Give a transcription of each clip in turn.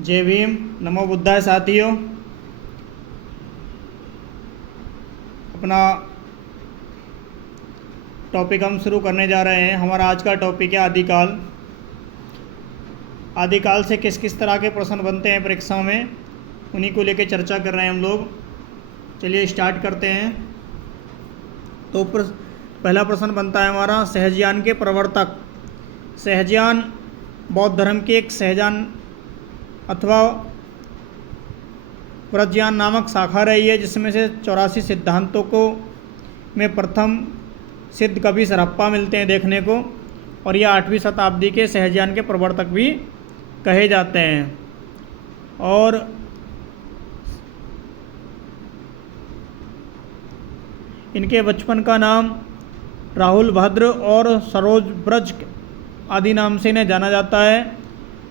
जय भीम, नमो बुद्धाय साथियों। अपना टॉपिक हम शुरू करने जा रहे हैं। हमारा आज का टॉपिक है आदिकाल। आदिकाल से किस किस तरह के प्रश्न बनते हैं परीक्षाओं में, उन्हीं को लेकर चर्चा कर रहे हैं हम लोग। चलिए स्टार्ट करते हैं। तो पहला प्रश्न बनता है हमारा, सहजयान के प्रवर्तक। सहजयान बौद्ध धर्म के एक सहजान अथवा प्रज्ञान नामक शाखा रही है, जिसमें से 84 सिद्धांतों को में प्रथम सिद्ध कवि सरहप्पा मिलते हैं देखने को, और यह 8वीं शताब्दी के सहजयान के प्रवर्तक भी कहे जाते हैं। और इनके बचपन का नाम राहुल भद्र और सरोज ब्रज आदि नाम से इन्हें जाना जाता है,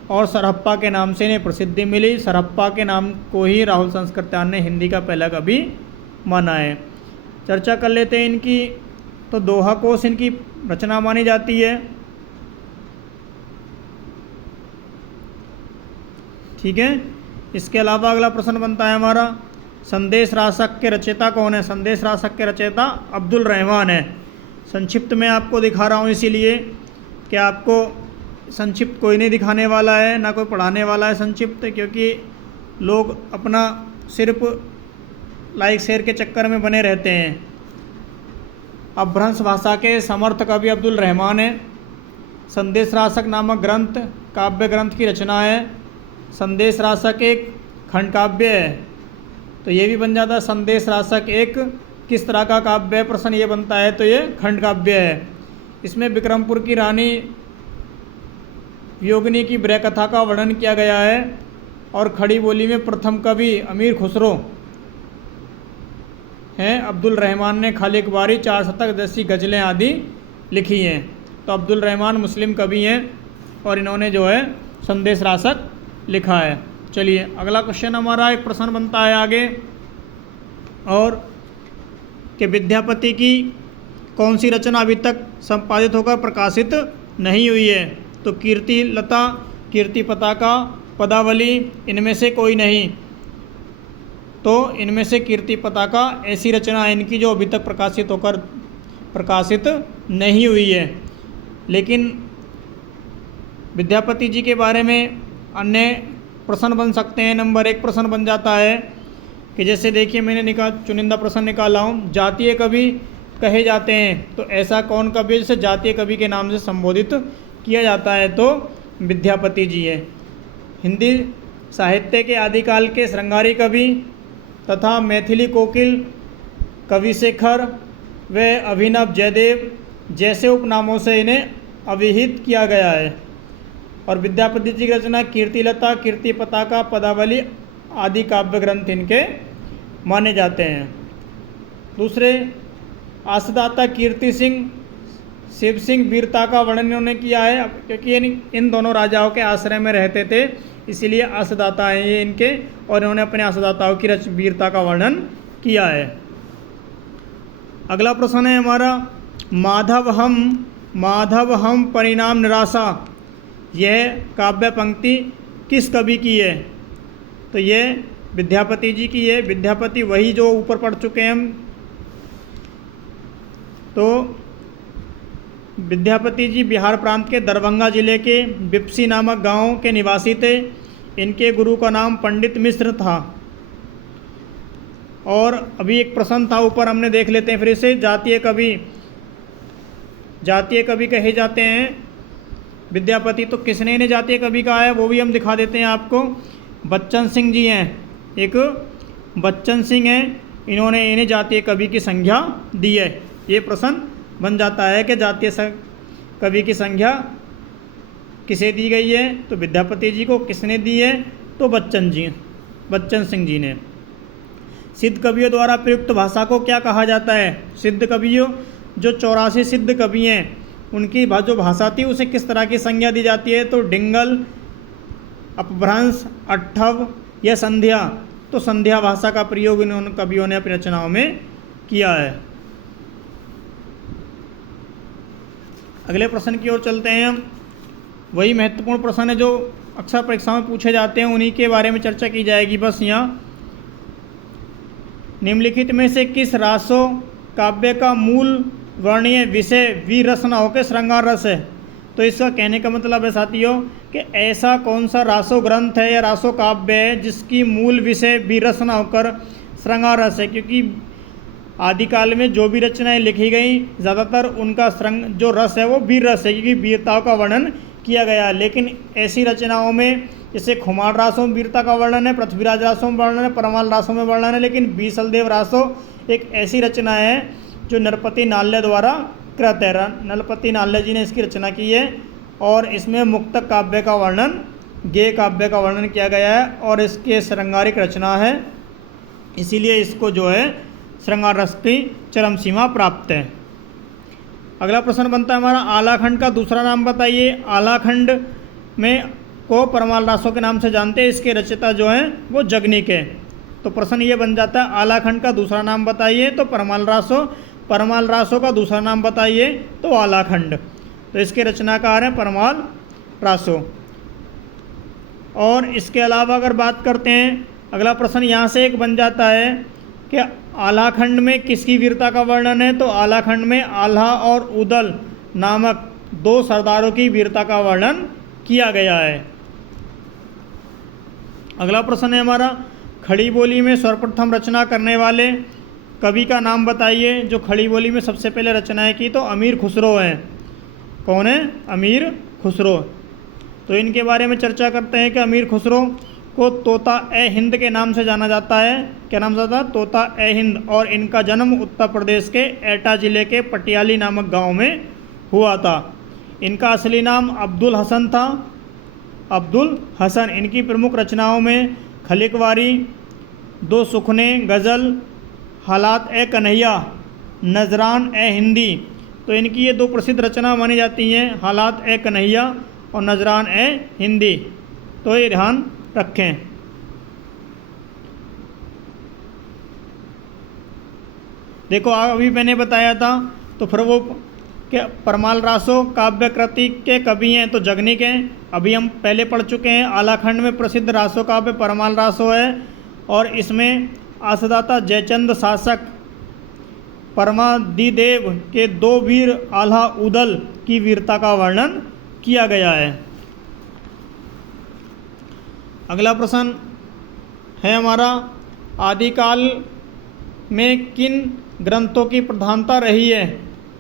और सरहप्पा के नाम से इन्हें प्रसिद्धि मिली। सरहप्पा के नाम को ही राहुल संस्कृत्यायन ने हिंदी का पहला कवि माना है। चर्चा कर लेते हैं इनकी। तो दोहा कोश इनकी रचना मानी जाती है। ठीक है। इसके अलावा अगला प्रश्न बनता है हमारा, संदेश रासक के रचयिता कौन है। संदेश रासक के रचयिता अब्दुल रहमान है। संक्षिप्त में आपको दिखा रहा हूँ इसीलिए कि आपको संक्षिप्त कोई नहीं दिखाने वाला है, ना कोई पढ़ाने वाला है संक्षिप्त, क्योंकि लोग अपना सिर्फ लाइक शेयर के चक्कर में बने रहते हैं। अपभ्रंश भाषा के समर्थ कवि अब्दुल रहमान है। संदेश रासक नामक ग्रंथ काव्य ग्रंथ की रचना है। संदेश रासक एक खंड काव्य है, तो ये भी बन जाता है संदेश रासक एक किस तरह का काव्य है। प्रश्न ये बनता है तो ये खंड काव्य है। इसमें विक्रमपुर की रानी वियोगिनी की ब्रह कथा का वर्णन किया गया है, और खड़ी बोली में प्रथम कवि अमीर खुसरो हैं। अब्दुल रहमान ने खाली इकबारी, 4 शतक जैसी गज़लें आदि लिखी हैं। तो अब्दुल रहमान मुस्लिम कवि हैं, और इन्होंने जो है संदेश रासक लिखा है। चलिए अगला क्वेश्चन हमारा, एक प्रश्न बनता है आगे, और कि विद्यापति की कौन सी रचना अभी तक संपादित होकर प्रकाशित नहीं हुई है। तो कीर्ति लता, कीर्ति पताका, पदावली, इनमें से कोई नहीं। तो इनमें से कीर्ति पताका ऐसी रचना है इनकी जो अभी तक प्रकाशित नहीं हुई है। लेकिन विद्यापति जी के बारे में अन्य प्रश्न बन सकते हैं। नंबर 1 प्रश्न बन जाता है कि जैसे देखिए मैंने चुनिंदा प्रश्न निकाला हूँ, जातीय कवि कहे जाते हैं। तो ऐसा कौन कवि है जिसे जातीय कवि के नाम से संबोधित किया जाता है। तो विद्यापति जी है। हिंदी साहित्य के आदिकाल के श्रृंगारी कवि तथा मैथिली कोकिल, कविशेखर व अभिनव जयदेव जैसे उपनामों से इन्हें अभिहित किया गया है। और विद्यापति जी की रचना कीर्तिलता, कीर्ति पताका, पदावली आदि काव्य ग्रंथ इनके माने जाते हैं। दूसरे, आसदाता कीर्ति सिंह, शिव सिंह वीरता का वर्णन इन्होंने किया है, क्योंकि इन दोनों राजाओं के आश्रय में रहते थे, इसीलिए आसदाता हैं ये इनके, और इन्होंने अपने आसदाताओं की वीरता का वर्णन किया है। अगला प्रश्न है हमारा, माधव हम परिणाम निराशा, यह काव्य पंक्ति किस कवि की है। तो यह विद्यापति जी की है। विद्यापति वही जो ऊपर पढ़ चुके हैं हम। तो विद्यापति जी बिहार प्रांत के दरभंगा जिले के बिपसी नामक गांव के निवासी थे। इनके गुरु का नाम पंडित मिश्र था। और अभी एक प्रश्न था ऊपर, हमने देख लेते हैं फिर से। जातीय कवि कहे जाते हैं विद्यापति। तो किसने इन्हें जातीय कवि कहा है वो भी हम दिखा देते हैं आपको। बच्चन सिंह जी हैं, एक बच्चन सिंह हैं, इन्होंने इन्हें जातीय कवि की संज्ञा दी है। ये प्रश्न बन जाता है कि जातीय कवि की संज्ञा किसे दी गई है। तो विद्यापति जी को। किसने दी है। तो बच्चन सिंह जी ने। सिद्ध कवियों द्वारा प्रयुक्त भाषा को क्या कहा जाता है। सिद्ध कवियों, जो 84 सिद्ध कवि हैं, उनकी जो भाषा थी उसे किस तरह की संज्ञा दी जाती है। तो डिंगल, अपभ्रंश, अट्ठव या संध्या। तो संध्या भाषा का प्रयोग इन कवियों ने अपनी रचनाओं में किया है। अगले प्रश्न की ओर चलते हैं हम। वही महत्वपूर्ण प्रश्न है जो अक्सर परीक्षाओं में पूछे जाते हैं, उन्हीं के बारे में चर्चा की जाएगी बस यहाँ। निम्नलिखित में से किस रासो काव्य का मूल वर्णीय विषय वीर रस न होकर श्रृंगार रस है? तो इसका कहने का मतलब है साथियों कि ऐसा कौन सा रासो ग्रंथ है या रासो काव्य है जिसकी मूल विषय वीर रस न होकर श्रृंगार रस है। क्योंकि आदिकाल में जो भी रचनाएं लिखी गई ज़्यादातर उनका जो रस है वो वीर रस है, क्योंकि वीरताओं का वर्णन किया गया। लेकिन ऐसी रचनाओं में जैसे खुमार रासों में वीरता का वर्णन है, पृथ्वीराज रासों में वर्णन है, परमाल रासों में वर्णन है, लेकिन बीसलदेव रासो एक ऐसी रचना है जो नरपति नाल्य द्वारा कृत है। नरपति नाल्य जी ने इसकी रचना की है और इसमें मुक्तक काव्य का वर्णन, गेय काव्य का वर्णन किया गया है और इसके श्रृंगारिक रचना है, इसीलिए इसको जो है श्रृंगार रस की चरम सीमा प्राप्त है। अगला प्रश्न बनता है हमारा, आलाखंड का दूसरा नाम बताइए। आलाखंड में को परमाल रासों के नाम से जानते हैं, इसके रचयिता जो हैं वो जगनिक है। तो प्रश्न ये बन जाता है आलाखंड का दूसरा नाम बताइए, तो परमाल रासों का दूसरा नाम बताइए तो आलाखंड। तो इसके रचनाकार हैं परमाल रासो। और इसके अलावा अगर बात करते हैं, अगला प्रश्न यहाँ से एक बन जाता है कि आलाखंड में किसकी वीरता का वर्णन है? तो आलाखंड में आल्हा और उदल नामक दो सरदारों की वीरता का वर्णन किया गया है। अगला प्रश्न है हमारा, खड़ी बोली में सर्वप्रथम रचना करने वाले कवि का नाम बताइए। जो खड़ी बोली में सबसे पहले रचनाएं की तो अमीर खुसरो हैं। कौन है? अमीर खुसरो। तो इनके बारे में चर्चा करते हैं कि अमीर खुसरो को तोता ए हिंद के नाम से जाना जाता है। क्या नाम जाता? तोता ए हिंद। और इनका जन्म उत्तर प्रदेश के एटा ज़िले के पटियाली नामक गांव में हुआ था। इनका असली नाम अब्दुल हसन था, अब्दुल हसन। इनकी प्रमुख रचनाओं में खलिकवारी, दो सुखने, गज़ल, हालात ए कन्हैया, नजरान ए हिंदी। तो इनकी ये दो प्रसिद्ध रचना मानी जाती हैं, हालात ए कन्हैया और नजरान ए हिंदी। तो ये ध्यान रखें। देखो अभी मैंने बताया था, तो फिर वो क्या परमाल रासो काव्य कृति के कवि हैं तो जगनिक हैं। अभी हम पहले पढ़ चुके हैं आलाखंड में प्रसिद्ध रासो काव्य परमाल रासो है और इसमें आसदाता जयचंद शासक परमादिदेव के दो वीर आल्हा उदल की वीरता का वर्णन किया गया है। अगला प्रश्न है हमारा, आदिकाल में किन ग्रंथों की प्रधानता रही है?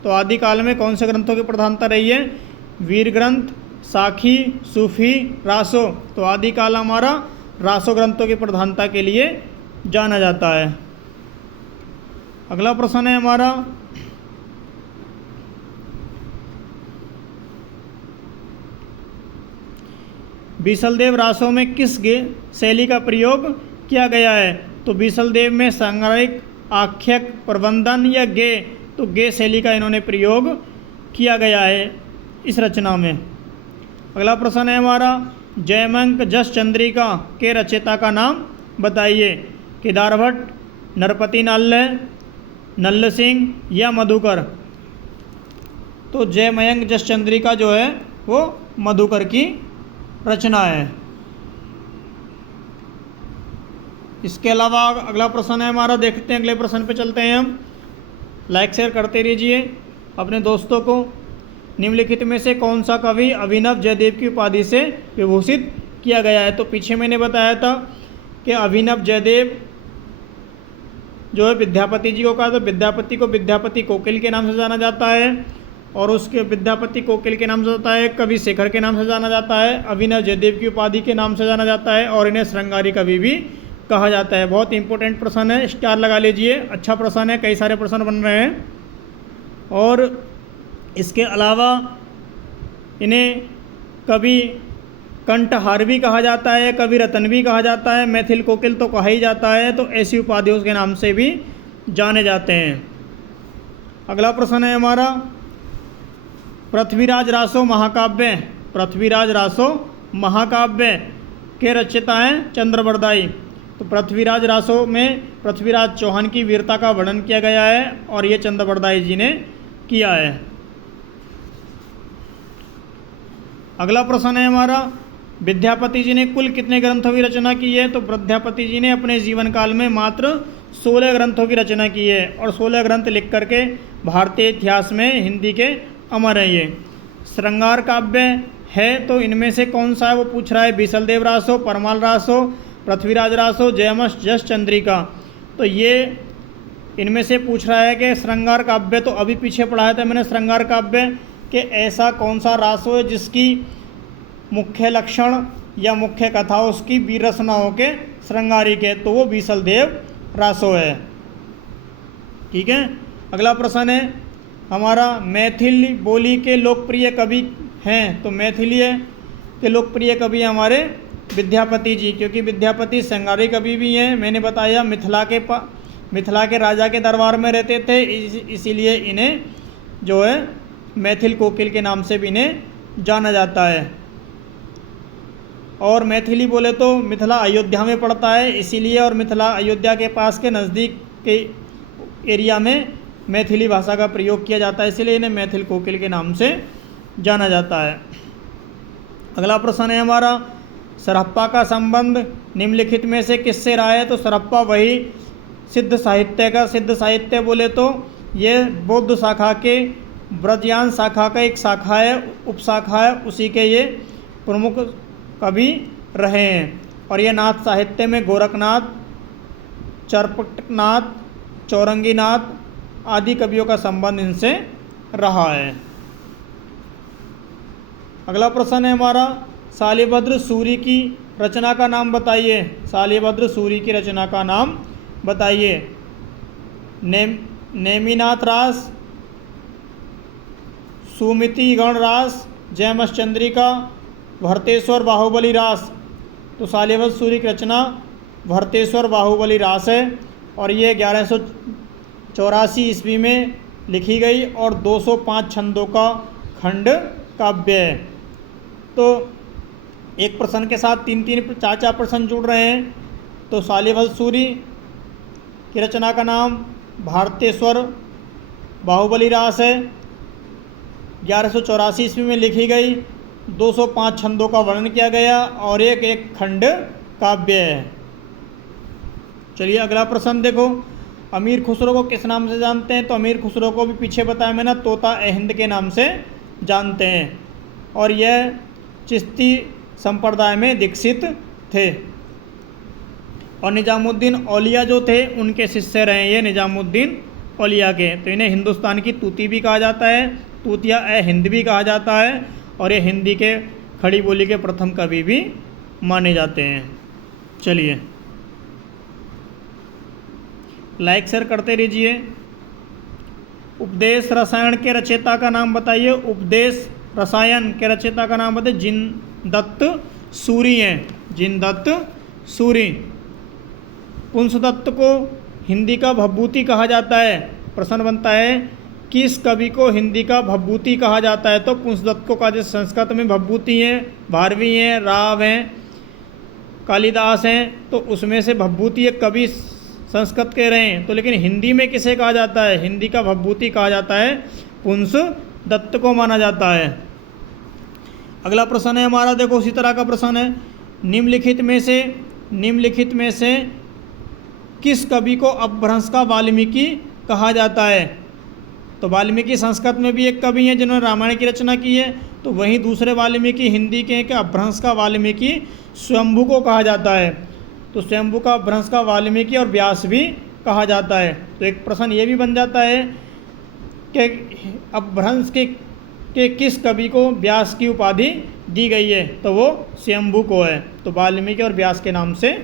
तो आदिकाल में कौन से ग्रंथों की प्रधानता रही है? वीर ग्रंथ, साखी, सूफी, रासो। तो आदिकाल हमारा रासो ग्रंथों की प्रधानता के लिए जाना जाता है। अगला प्रश्न है हमारा, बीसलदेव रासों में किस शैली का प्रयोग किया गया है? तो बीसलदेव में सांग्रायिक, आख्यक, प्रबंधन या गे। तो गे शैली का इन्होंने प्रयोग किया गया है इस रचना में। अगला प्रश्न है हमारा, जयमंक जस चंद्रिका के रचयिता का नाम बताइए। केदार भट्ट, नरपति नाल्य, नल्ल सिंह या मधुकर। तो जयमयंक जस चंद्रिका जो है वो मधुकर की रचना है। इसके अलावा अगला प्रश्न है हमारा, देखते हैं अगले प्रश्न पे चलते हैं हम। लाइक शेयर करते रहिए अपने दोस्तों को। निम्नलिखित में से कौन सा कवि अभिनव जयदेव की उपाधि से विभूषित किया गया है? तो पीछे मैंने बताया था कि अभिनव जयदेव जो है विद्यापति जी को कहा, तो विद्यापति को विद्यापति कोकिल के नाम से जाना जाता है और उसके विद्यापति कोकिल के नाम से जाता है, कवि शेखर के नाम से जाना जाता है, अभिनव जयदेव की उपाधि के नाम से जाना जाता है और इन्हें श्रृंगारी कवि भी कहा जाता है। बहुत इंपॉर्टेंट प्रश्न है, स्टार लगा लीजिए, अच्छा प्रश्न है, कई सारे प्रश्न बन रहे हैं। और इसके अलावा इन्हें कवि कंठहार भी कहा जाता है, कवि रतन भी कहा जाता है, मैथिल कोकिल तो कहा ही जाता है। तो ऐसी उपाधियों के नाम से भी जाने जाते हैं। अगला प्रश्न है हमारा, पृथ्वीराज रासो महाकाव्य, पृथ्वीराज रासो महाकाव्य के रचयिता हैं चंद्रबरदाई। तो पृथ्वीराज रासो में पृथ्वीराज चौहान की वीरता का वर्णन किया गया है और ये चंद्रबरदाई जी ने किया है। अगला प्रश्न है हमारा, विद्यापति जी ने कुल कितने ग्रंथों की रचना की है? तो विद्यापति जी ने अपने जीवन काल में मात्र 16 ग्रंथों की रचना की है और 16 ग्रंथ लिख करके भारतीय इतिहास में हिंदी के अमर है। ये श्रृंगार काव्य है तो इनमें से कौन सा है वो पूछ रहा है। बीसलदेव रास हो, परमाल रास हो, पृथ्वीराज रास हो, जयमश जस चंद्रिका। तो ये इनमें से पूछ रहा है कि श्रृंगार काव्य, तो अभी पीछे पढ़ाया था मैंने श्रृंगार काव्य कि ऐसा कौन सा रास हो जिसकी मुख्य लक्षण या मुख्य कथा उसकी वीर रचना हो के श्रृंगारिक है, तो वो बीसलदेव रासो है। ठीक है। अगला प्रश्न है हमारा, मैथिली बोली के लोकप्रिय कवि हैं? तो मैथिली के लोकप्रिय कवि हमारे विद्यापति जी, क्योंकि विद्यापति श्रृंगारी कवि भी हैं। मैंने बताया मिथिला के राजा के दरबार में रहते थे, इसीलिए इन्हें जो है मैथिल कोकिल के नाम से भी इन्हें जाना जाता है। और मैथिली बोले तो मिथिला अयोध्या में पड़ता है इसीलिए, और मिथिला अयोध्या के पास के नज़दीक के एरिया में मैथिली भाषा का प्रयोग किया जाता है, इसीलिए इन्हें मैथिल कोकिल के नाम से जाना जाता है। अगला प्रश्न है हमारा, सरहप्पा का संबंध निम्नलिखित में से किससे रहा है? तो सरहप्पा वही सिद्ध साहित्य का, सिद्ध साहित्य बोले तो ये बौद्ध शाखा के ब्रजयान शाखा का एक शाखा है, उपशाखा है, उसी के ये प्रमुख कवि रहे हैं। और ये नाथ साहित्य में गोरखनाथ, चरपटनाथ, चौरंगीनाथ आदि कवियों का संबंध इनसे रहा है। अगला प्रश्न है हमारा, शालिभद्र सूरी की रचना का नाम बताइए। शालिभद्र सूरी की रचना का नाम बताइए। नेमिनाथ रास, सुमिति गण रास, जयमश चंद्रिका, भरतेश्वर बाहुबली रास। तो शालिभद्र सूरी की रचना भरतेश्वर बाहुबली रास है और ये 1184 ईस्वी में लिखी गई और 205 छंदों का खंड काव्य है। तो एक प्रश्न के साथ 4 प्रश्न जुड़ रहे हैं। तो शालिभद्र सूरी की रचना का नाम भरतेश्वर बाहुबली रास है, 1184 ईस्वी में लिखी गई, 205 छंदों का वर्णन किया गया और एक खंड काव्य है। चलिए अगला प्रश्न देखो, अमीर खुसरो को किस नाम से जानते हैं? तो अमीर खुसरो को भी पीछे बताया मैंने, तोता ए हिंद के नाम से जानते हैं और यह चिश्ती संप्रदाय में दीक्षित थे। और निजामुद्दीन औलिया जो थे उनके शिष्य रहे ये निजामुद्दीन औलिया के। तो इन्हें हिंदुस्तान की तूती भी कहा जाता है, तूतिया ए हिंद भी कहा जाता है और ये हिंदी के खड़ी बोली के प्रथम कवि भी माने जाते हैं। चलिए लाइक शेयर करते रहिए। उपदेश रसायन के रचयिता का नाम बताइए। उपदेश रसायन के रचयिता का नाम बताइए। जिनदत्त सूरी हैं, जिनदत्त सूरी। पुंसदत्त को हिंदी का भभूति कहा जाता है। प्रश्न बनता है किस कवि को हिंदी का भभूति कहा जाता है? तो पुंसदत्त को कहा, जैसे संस्कृत में भभूति हैं, भारवी हैं, राव हैं, कालिदास हैं, तो उसमें से भभूति एक कवि संस्कृत के रहे हैं। तो लेकिन हिंदी में किसे कहा जाता है? हिंदी का भभूति कहा जाता है पुंसदत्त को माना जाता है। अगला प्रश्न है हमारा, देखो उसी तरह का प्रश्न है, निम्नलिखित में से किस कवि को अपभ्रंश का वाल्मीकि कहा जाता है? तो वाल्मीकि संस्कृत में भी एक कवि हैं जिन्होंने रामायण की रचना की है, तो वहीं दूसरे वाल्मीकि हिंदी के कि अपभ्रंश का वाल्मीकि स्वयंभू को कहा जाता है। तो स्वयंभू का अपभ्रंश का वाल्मीकि और व्यास भी कहा जाता है। तो एक प्रश्न ये भी बन जाता है कि अपभ्रंश के किस कवि को व्यास की उपाधि दी गई है? तो वो स्वयंभू को है। तो वाल्मीकि और व्यास के नाम से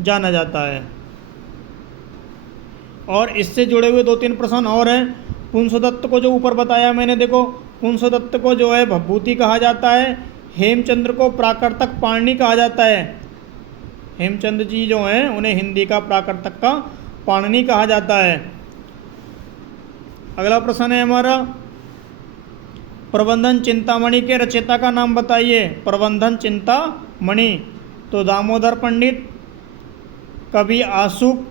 जाना जाता है। और इससे जुड़े हुए 2-3 प्रश्न और हैं। पुंसदत्त को जो ऊपर बताया मैंने, देखो पुंसदत्त को जो है भभूति कहा जाता है। हेमचंद्र को प्राकृतक पाणिनि कहा जाता है। हेमचंद्र जी जो हैं उन्हें हिंदी का प्राकृतक का पाणिनि कहा जाता है। अगला प्रश्न है हमारा, प्रबंधन चिंतामणि के रचयिता का नाम बताइए। प्रबंधन चिंतामणि, तो दामोदर पंडित, कवि आशुक,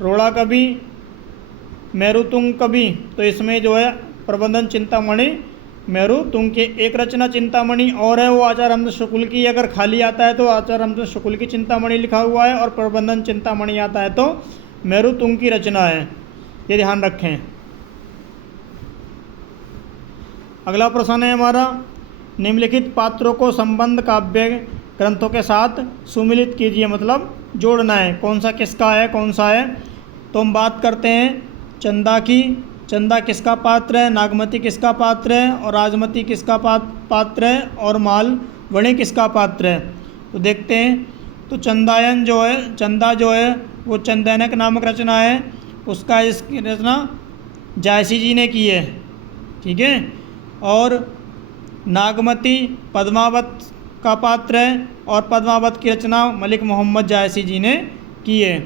रोड़ा कवि, मेरुतुंग कवि। तो इसमें जो है प्रबंधन चिंतामणि मेरू तुंग की। एक रचना चिंतामणि और है, वो आचार्य रामचंद्र शुक्ल की। अगर खाली आता है तो आचार्य रामचंद्र शुक्ल की चिंतामणि लिखा हुआ है, और प्रबंधन चिंतामणि आता है तो मेरू तुंग की रचना है, ये ध्यान रखें। अगला प्रश्न है हमारा, निम्नलिखित पात्रों को संबंध काव्य ग्रंथों के साथ सुमिलित कीजिए, मतलब जोड़ना है। कौन सा किसका है, कौन सा है। तो हम बात करते हैं चंदा की। चंदा किसका पात्र है, नागमती किसका पात्र है, और राजमती किसका पात्र है, और मालवणी किसका पात्र है। तो देखते हैं। तो चंदायन जो है, चंदा जो है वो चंदनक नामक रचना है, उसका इसकी रचना जायसी जी ने की है, ठीक है। और नागमती पद्मावत का पात्र है, और पद्मावत की रचना मलिक मोहम्मद जायसी जी ने की है।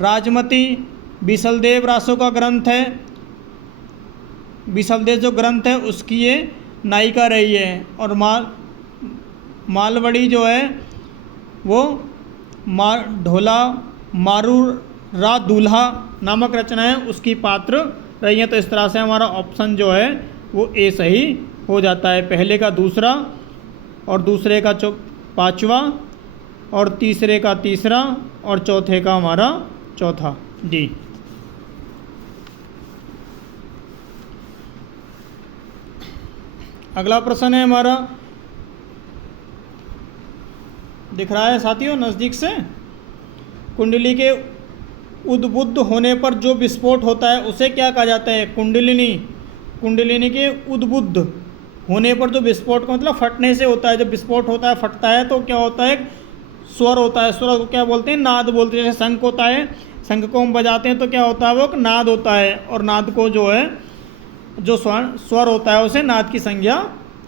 राजमती बिसलदेव रासो का ग्रंथ है, बिसलदेव जो ग्रंथ है उसकी ये नायिका रही है। और मालवड़ी जो है वो ढोला मारूरा दूल्हा नामक रचना है, उसकी पात्र रही है। तो इस तरह से हमारा ऑप्शन जो है वो ए सही हो जाता है। पहले का दूसरा, और दूसरे का पांचवा, और तीसरे का तीसरा, और चौथे का हमारा चौथा। जी, अगला प्रश्न है हमारा, दिख रहा है साथियों नज़दीक से। कुंडली के उद्बुद्ध होने पर जो विस्फोट होता है उसे क्या कहा जाता है। कुंडलिनी के उद्बुद्ध होने पर जो विस्फोट का मतलब फटने से होता है। जब विस्फोट होता है, फटता है, तो क्या होता है, स्वर होता है। स्वर को क्या बोलते हैं, नाद बोलते हैं। जैसे शंख होता है, शंख को हम बजाते हैं तो क्या होता है, वो एक नाद होता है। और नाद को जो है, जो स्वर होता है उसे नाद की संज्ञा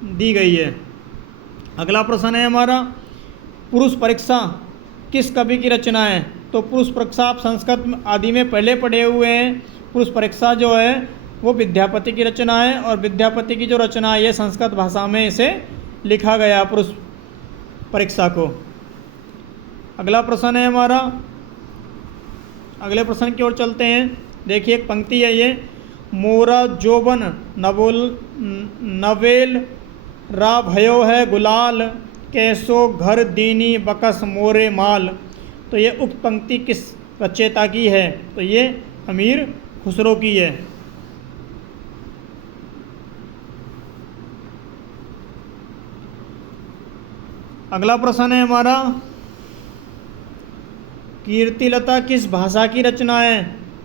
दी गई है। अगला प्रश्न है हमारा, पुरुष परीक्षा किस कवि की रचना है। तो पुरुष परीक्षा आप संस्कृत आदि में पहले पढ़े हुए हैं। पुरुष परीक्षा जो है वो विद्यापति की रचना है, और विद्यापति की जो रचना है ये संस्कृत भाषा में इसे लिखा गया, पुरुष परीक्षा को। अगला प्रश्न है हमारा, अगले प्रश्न की ओर चलते हैं। देखिए एक पंक्ति है ये, मोरा जोबन नवेल रा भयो है गुलाल, कैसो घर दीनी बकस मोरे माल। तो ये उक्त पंक्ति किस रचयिता की है। तो ये अमीर खुसरो की है। अगला प्रश्न है हमारा, कीर्तिलता किस भाषा की रचना है।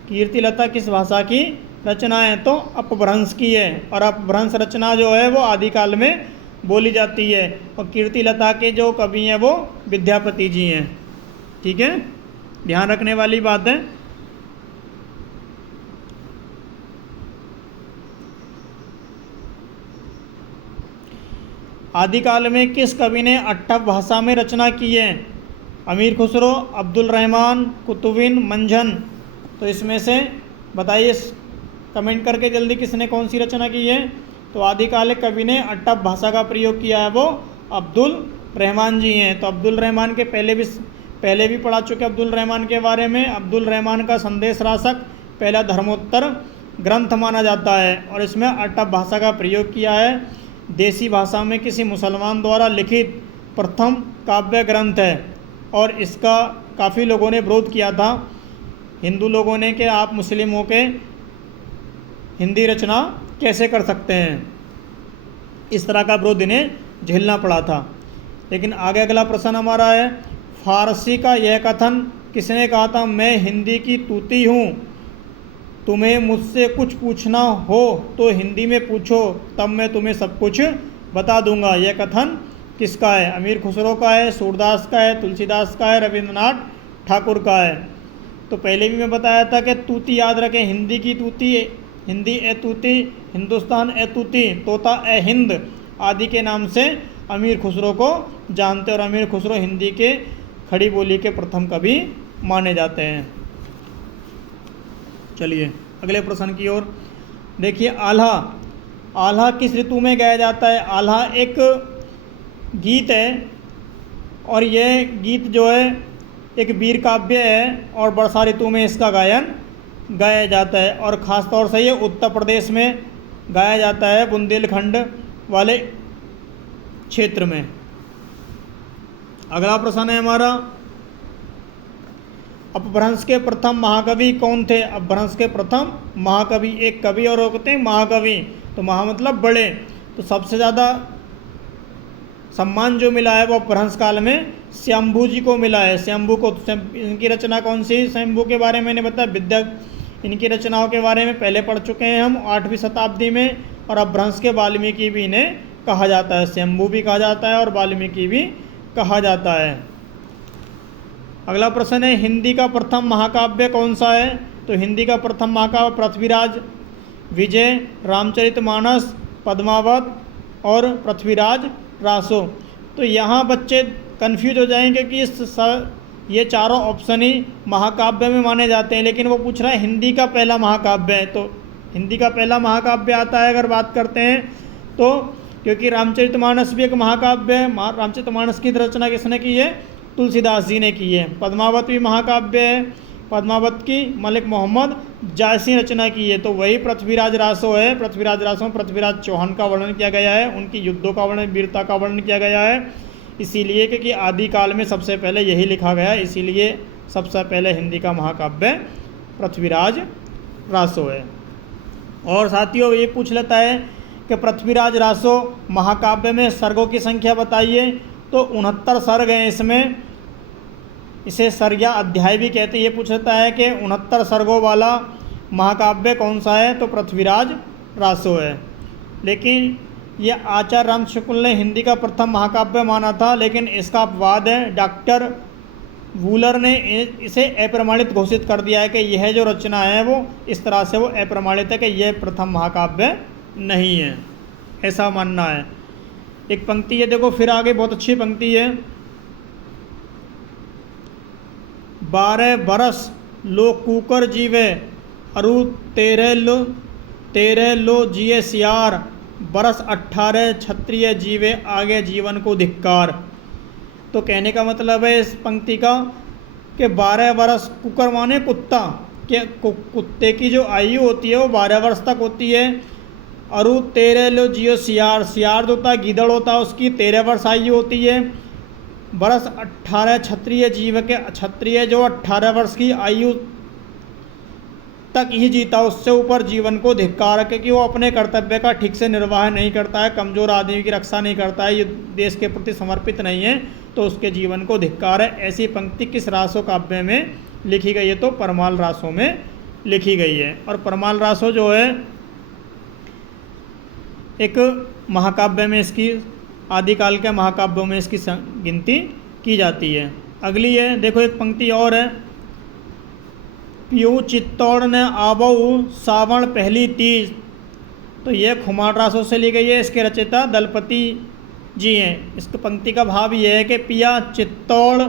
कीर्तिलता किस भाषा की रचना है। तो अपभ्रंश की है, और अपभ्रंश रचना जो है वो आदिकाल में बोली जाती है। और कीर्तिलता के जो कवि हैं वो विद्यापति जी हैं, ठीक है, ध्यान रखने वाली बात है। आदिकाल में किस कवि ने अट्ठव भाषा में रचना की है। अमीर खुसरो, अब्दुल रहमान, कुतुबिन, मंझन। तो इसमें से बताइए कमेंट करके जल्दी, किसने कौन सी रचना की है। तो आदिकालिक कवि ने अट्ठव भाषा का प्रयोग किया है वो अब्दुल रहमान जी हैं। तो अब्दुल रहमान के पहले भी पढ़ा चुके अब्दुल रहमान के बारे में। अब्दुल रहमान का संदेश रासक पहला धर्मोत्तर ग्रंथ माना जाता है, और इसमें अट्ठव भाषा का प्रयोग किया है। देसी भाषा में किसी मुसलमान द्वारा लिखित प्रथम काव्य ग्रंथ है, और इसका काफ़ी लोगों ने विरोध किया था। हिंदू लोगों ने कि आप मुस्लिम हो के हिंदी रचना कैसे कर सकते हैं, इस तरह का विरोध इन्हें झेलना पड़ा था। लेकिन आगे अगला प्रश्न हमारा है, फारसी का यह कथन किसने कहा था। मैं हिंदी की तूती हूँ, तुम्हें मुझसे कुछ पूछना हो तो हिंदी में पूछो, तब मैं तुम्हें सब कुछ बता दूंगा। यह कथन किसका है। अमीर खुसरो का है, सूरदास का है, तुलसीदास का है, रविंद्रनाथ ठाकुर का है। तो पहले भी मैं बताया था कि तूती याद रखें, हिंदी की तूती, हिंदी ए तूती, हिंदुस्तान ए तूती, तोता ए हिंद आदि के नाम से अमीर खुसरो को जानते, और अमीर खुसरो हिंदी के खड़ी बोली के प्रथम कवि माने जाते हैं। चलिए अगले प्रश्न की ओर देखिए। आल्हा, आल्हा किस ऋतु में गाया जाता है। आल्हा एक गीत है, और यह गीत जो है एक वीर काव्य है, और वर्षा ऋतु में इसका गायन गाया जाता है। और ख़ास तौर से ये उत्तर प्रदेश में गाया जाता है बुंदेलखंड वाले क्षेत्र में। अगला प्रश्न है हमारा, अपभ्रंश के प्रथम महाकवि कौन थे? अपभ्रंश के प्रथम महाकवि, एक कवि और होते हैं महाकवि, तो महा मतलब बड़े, तो सबसे ज़्यादा सम्मान जो मिला है वो अपभ्रंश काल में शंभू जी को मिला है। शंभू को, इनकी रचना कौन सी? शंभू के बारे में मैंने बताया, विद्या, इनकी रचनाओं के बारे में पहले पढ़ चुके हैं हम 8वीं शताब्दी में। और अपभ्रंश के वाल्मीकि भी इन्हें कहा जाता है, शंभू भी कहा जाता है और वाल्मीकि भी कहा जाता है। अगला प्रश्न है, हिंदी का प्रथम महाकाव्य कौन सा है? तो हिंदी का प्रथम महाकाव्य पृथ्वीराज विजय, रामचरितमानस, पद्मावत और पृथ्वीराज रासो। तो यहाँ बच्चे कंफ्यूज हो जाएंगे कि ये चारों ऑप्शन ही महाकाव्य में माने जाते हैं, लेकिन वो पूछ रहा है हिंदी का पहला महाकाव्य है। तो हिंदी का पहला महाकाव्य आता है अगर बात करते हैं तो, क्योंकि रामचरितमानस भी एक महाकाव्य है। रामचरितमानस की रचना किसने की है? तुलसीदास जी ने की है। पद्मावत भी महाकाव्य है, पद्मावत की मलिक मोहम्मद जायसी रचना की है। तो वही पृथ्वीराज रासो है। पृथ्वीराज रासो में पृथ्वीराज चौहान का वर्णन किया गया है, उनकी युद्धों का वर्णन, वीरता का वर्णन किया गया है। इसीलिए क्योंकि आदिकाल में सबसे पहले यही लिखा गया, इसीलिए सबसे पहले हिंदी का महाकाव्य पृथ्वीराज रासो है। और साथियों ये पूछ लेता है कि पृथ्वीराज रासो महाकाव्य में सर्गों की संख्या बताइए। तो 69 सर्ग हैं इसमें, इसे सर्ग या अध्याय भी कहते हैं। ये पूछ लेता है कि 69 सर्गों वाला महाकाव्य कौन सा है? तो पृथ्वीराज रासो है। लेकिन ये आचार्य राम शुक्ल ने हिंदी का प्रथम महाकाव्य माना था, लेकिन इसका अपवाद है। डॉक्टर वूलर ने इसे अप्रमाणित घोषित कर दिया है कि यह जो रचना है वो इस तरह से वो अप्रमाणित है कि यह प्रथम महाकाव्य नहीं है, ऐसा मानना है। एक पंक्ति है, देखो फिर आगे बहुत अच्छी पंक्ति है। 12 बरस लो कूकर जीवे, अरु 13 लो जिए सियार, बरस 18 क्षत्रिय जीवे, आगे जीवन को धिक्कार। तो कहने का मतलब है इस पंक्ति का कि 12 वर्ष, कुकर माने कुत्ता, कि कुत्ते की जो आयु होती है वो 12 वर्ष तक होती है। अरु 13 लो जियो सियार, सियार जो होता है गीदड़ होता है, उसकी 13 वर्ष आयु होती है। बरस 18 क्षत्रिय जीव के, क्षत्रिय जो 18 वर्ष की आयु तक ही जीता, उससे ऊपर जीवन को धिक्कार, क्योंकि वो अपने कर्तव्य का ठीक से निर्वाह नहीं करता है, कमज़ोर आदमी की रक्षा नहीं करता है, ये देश के प्रति समर्पित नहीं है, तो उसके जीवन को धिक्कार है। ऐसी पंक्ति किस रासो काव्य में लिखी गई है? तो परमाल रासो में लिखी गई है। और परमाल रासो जो है एक महाकाव्य में, इसकी आदिकाल के महाकाव्यों में इसकी गिनती की जाती है। अगली है, देखो एक पंक्ति और है, पियू चित्तौड़ ने आवऊ सावण पहली तीज। तो ये खुमार रासों से ली गई है, इसके रचयिता दलपति जी हैं। इस पंक्ति का भाव ये है कि पिया चित्तौड़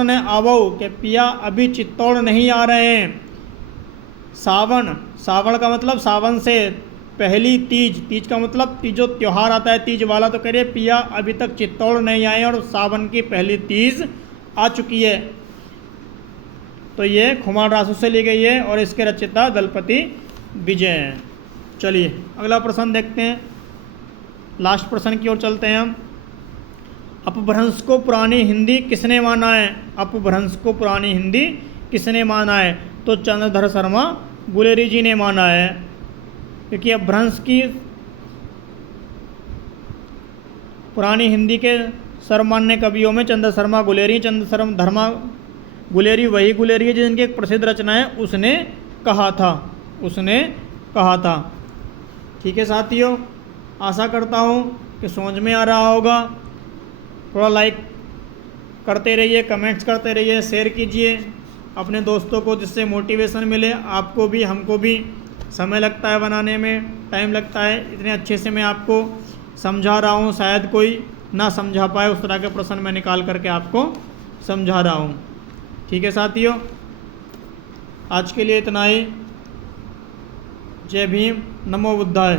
ने आवऊ, कि पिया अभी चित्तौड़ नहीं आ रहे हैं। सावन, सावण का मतलब सावन से, पहली तीज, तीज का मतलब तीजो त्यौहार आता है तीज वाला, तो कह रहे पिया अभी तक चित्तौड़ नहीं आए और सावन की पहली तीज आ चुकी है। तो ये खुमार रासो से ली गई है और इसके रचयिता दलपति विजय हैं। चलिए अगला प्रश्न देखते हैं, लास्ट प्रश्न की ओर चलते हैं हम। अपभ्रंश को पुरानी हिंदी किसने माना है? अपभ्रंश को पुरानी हिंदी किसने माना है? तो चंद्रधर शर्मा गुलेरी जी ने माना है, क्योंकि अपभ्रंश की पुरानी हिंदी के सर्वमान्य कवियों में चंद्र शर्मा गुलेरी, धर्मा गुलेरी वही गुलेरी है जिनकी एक प्रसिद्ध रचना है उसने कहा था। ठीक है साथियों, आशा करता हूँ कि समझ में आ रहा होगा। थोड़ा लाइक करते रहिए, कमेंट्स करते रहिए, शेयर कीजिए अपने दोस्तों को, जिससे मोटिवेशन मिले। आपको भी हमको भी समय लगता है बनाने में, टाइम लगता है, इतने अच्छे से मैं आपको समझा रहा हूँ, शायद कोई ना समझा पाए, उस तरह के प्रश्न मैं निकाल करके आपको समझा रहा हूँ। ठीक है साथियों, आज के लिए इतना ही। जय भीम, नमो बुद्धाय।